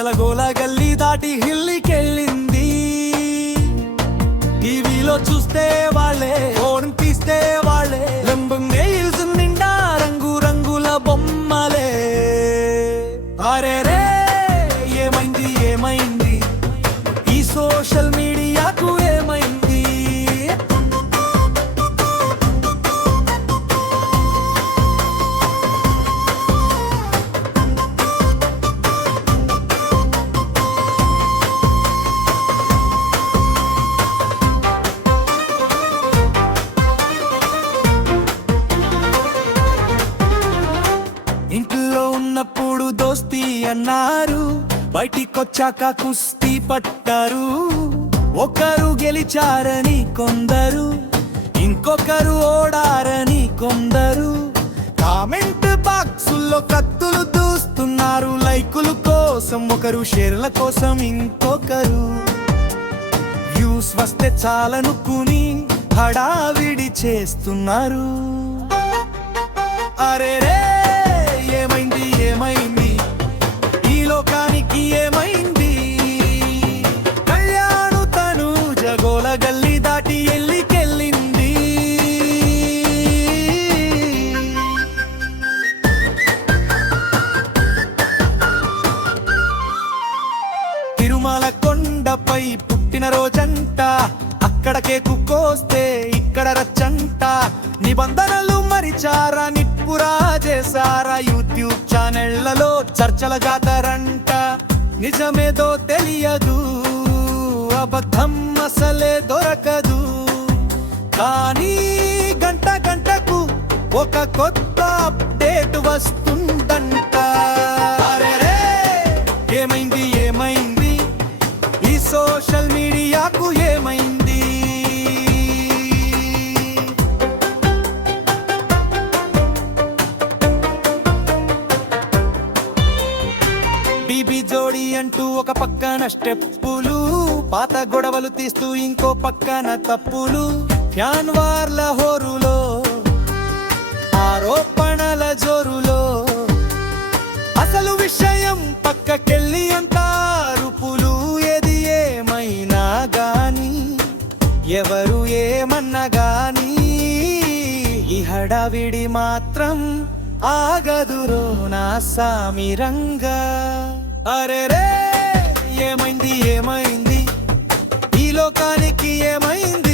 ప్రజల గోల గల్లీ దాటి హిల్లికెళ్ళింది. టీవీలో చూస్తే వాళ్ళే, ఫోన్ తీస్తే వాళ్ళే, మెయిల్స్ నిండా రంగు రంగుల బొమ్మలే. అరే రే ఏమైంది ఏమైంది ఈ సోషల్ మీడియాకు ఏమైంది? ఇంట్లో ఉన్నప్పుడు దోస్తీ అన్నారు, బయటికొచ్చాక కుస్తీ పట్టారు. ఒకరు గెలిచారని కొందరు, ఇంకొకరు ఓడారని కొందరు. కామెంట్ బాక్సుల్లో కత్తులు దూస్తున్నారు, లైకుల కోసం ఒకరు, షేర్ల కోసం ఇంకొకరు. వ్యూస్ వస్తే చాలనుకుని హడావిడి చేస్తున్నారు. అరే రే ఏమైంది ఏమైంది ఈ లోకానికి ఏమైంది? కళ్యాణు తను జగోల గల్లీ దాటి ఎల్లికెళ్ళింది. తిరుమల కొండపై పుట్టిన రోజంట, అక్కడ కేకు కోస్తే ఇక్కడ రచ్చంట. నిబంధనలు మరిచారా, నిప్పురా చేసారా, యూట్యూబ్ ఛానళ్లలో చర్చల జాతరంట. నిజమేదో తెలియదు, అబద్ధం అసలే దొరకదు. కానీ గంట గంటకు ఒక కొత్త అప్డేట్ వస్తుందంట. అరే రే ఏమైంది ఏమైంది ఈ సోషల్ మీడియాకు ఏమైంది? బీబీ జోడి అంటూ ఒక పక్కన స్టెప్పులు, పాత గొడవలు తీస్తూ ఇంకో పక్కన తప్పులు. ఫ్యాన్ వార్ల హోరులో, ఆరోపణల జోరులో, అసలు విషయం పక్కకెళ్ళి అంతా అరుపులు. ఏది ఏమైనా గాని, ఎవరు ఏమన్నా గాని, ఈ హడావిడి మాత్రం ఆగదురో నా సామిరంగా. అరే రే ఏమైంది ఏమైంది ఈ లోకానికి ఏమైంది?